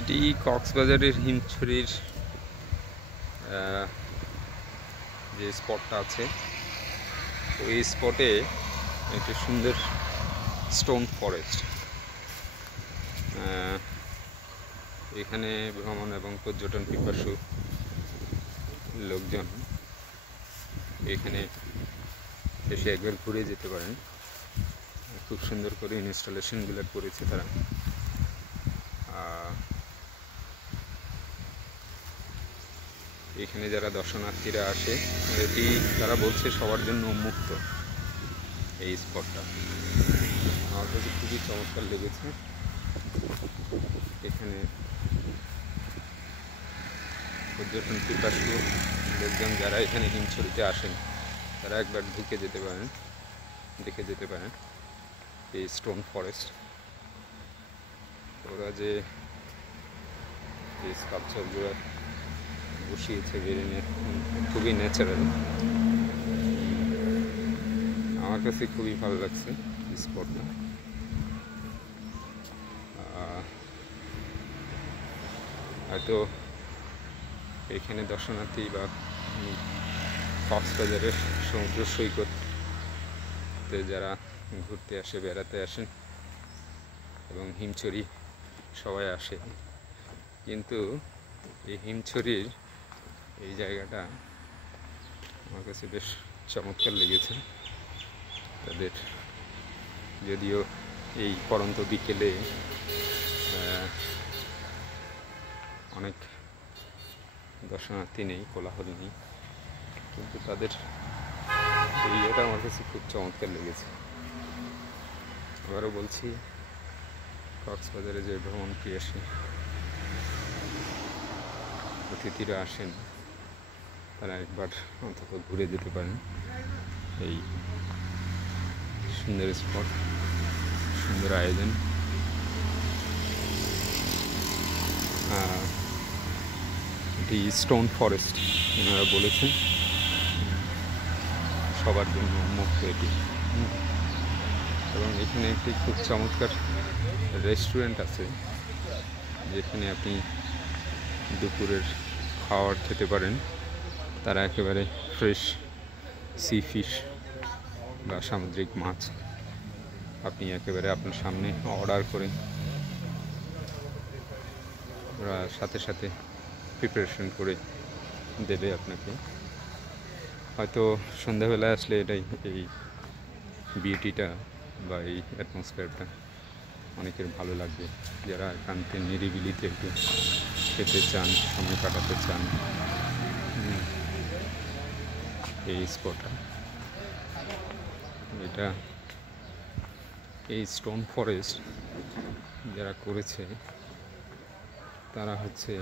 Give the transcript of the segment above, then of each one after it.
এটি কক্সবাজারের হিমছড়ির যে স্পটটা আছে, তো এই স্পটে একটি সুন্দর স্টোন ফরেস্ট। এখানে ভ্রমণ এবং পর্যটন পিপাসু লোকজন এখানে এসে একবার ঘুরে যেতে পারেন। খুব সুন্দর করে ইনস্টলেশনগুলো করেছে তারা। এখানে যারা দর্শনার্থীরা আসে, এটি তারা বলছে সবার জন্য উন্মুক্ত এই স্পটটা। আমার কাছে খুবই চমৎকার লেগেছে। এখানে পর্যটন পিপাসু লোকজন যারা এখানে হিমছড়িতে আসেন তারা একবার ঢুকে যেতে পারেন, দেখে যেতে পারেন এই স্টোন ফরেস্ট। ওরা যে স্কাল্পচারগুলো বসিয়েছে খুবই ন্যাচারাল। আমার কাছে খুবই ভালো লাগছে স্পটটা। হয়তো এখানে দর্শনার্থী বা কক্সবাজারের সমুদ্র সৈকতে যারা ঘুরতে আসে, বেড়াতে আসেন এবং হিমছড়ি সবাই আসে, কিন্তু এই হিমছড়ির এই জায়গাটা আমার কাছে বেশ চমৎকার লেগেছে। তাদের যদিও এই পরন্ত বিকেলে অনেক দর্শনার্থী নেই, কোলাহল নেই, কিন্তু তাদের এই ইয়েটা আমার কাছে খুব চমৎকার লেগেছে। আবারও বলছি, কক্সবাজারে যে ভ্রমণ পিয়াসী অতিথিরা আসেন তারা একবার অন্তত ঘুরে যেতে পারেন এই সুন্দর স্পট, সুন্দর আয়োজন। এটি স্টোন ফরেস্ট ওনারা বলেছেন সবার জন্য উন্মুক্ত এটি। এবং এখানে একটি খুব চমৎকার রেস্টুরেন্ট আছে, যেখানে আপনি দুপুরের খাবার খেতে পারেন। তারা একেবারে ফ্রেশ সি ফিশ বা সামুদ্রিক মাছ আপনি একেবারে আপনার সামনে অর্ডার করে ওরা সাথে সাথে প্রিপারেশন করে দেবে আপনাকে। হয়তো সন্ধ্যাবেলায় আসলে এটাই এই বিউটিটা বা এই অ্যাটমসফিয়ারটা অনেকের ভালো লাগবে, যারা একান্তে নিরিবিলিতে একটু খেতে চান, সময় কাটাতে চান। এই স্পটটা, এটা এই স্টোন ফরেস্ট যারা করেছে তারা হচ্ছে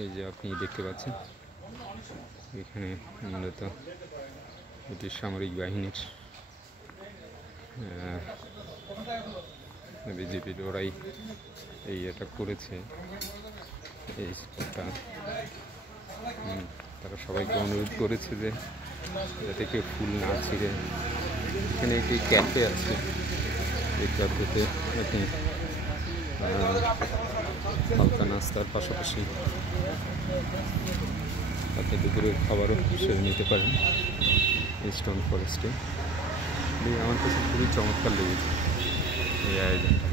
এই যে আপনি দেখতে পাচ্ছেন এখানে মূলত এটি সামরিক বাহিনীর বিজেপির ওরাই এই এটা করেছে এই স্পটটা। তারা সবাইকে অনুরোধ করেছে যে যাতে কেউ ফুল না ছিঁড়ে। এখানে একটি ক্যাফে আছে, এই ক্যাফেতে আপনি হালকা নাস্তার পাশাপাশি তাতে দুপুরের খাবারও সেরে নিতে পারেন এই স্টোন ফরেস্টে। আমার কাছে খুবই চমৎকার লেগেছে এই আয়োজনটা।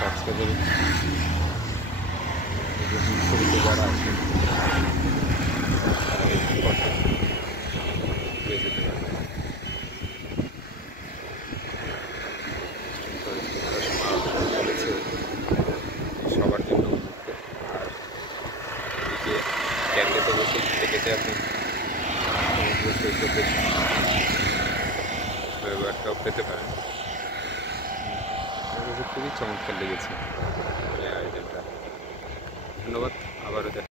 কক্সবাজারে যারা আসেন সবার জন্য উন্মুক্ত। আর এদিকে ক্যান্ডেতে বসে থেকে আপনি সমুদ্র সৈকতের ব্যবহারটাও পেতে পারেন। আমার কাছে খুবই চমৎকার লেগেছে এই আয়োজনটা। ধন্যবাদ, আবারও দেখা।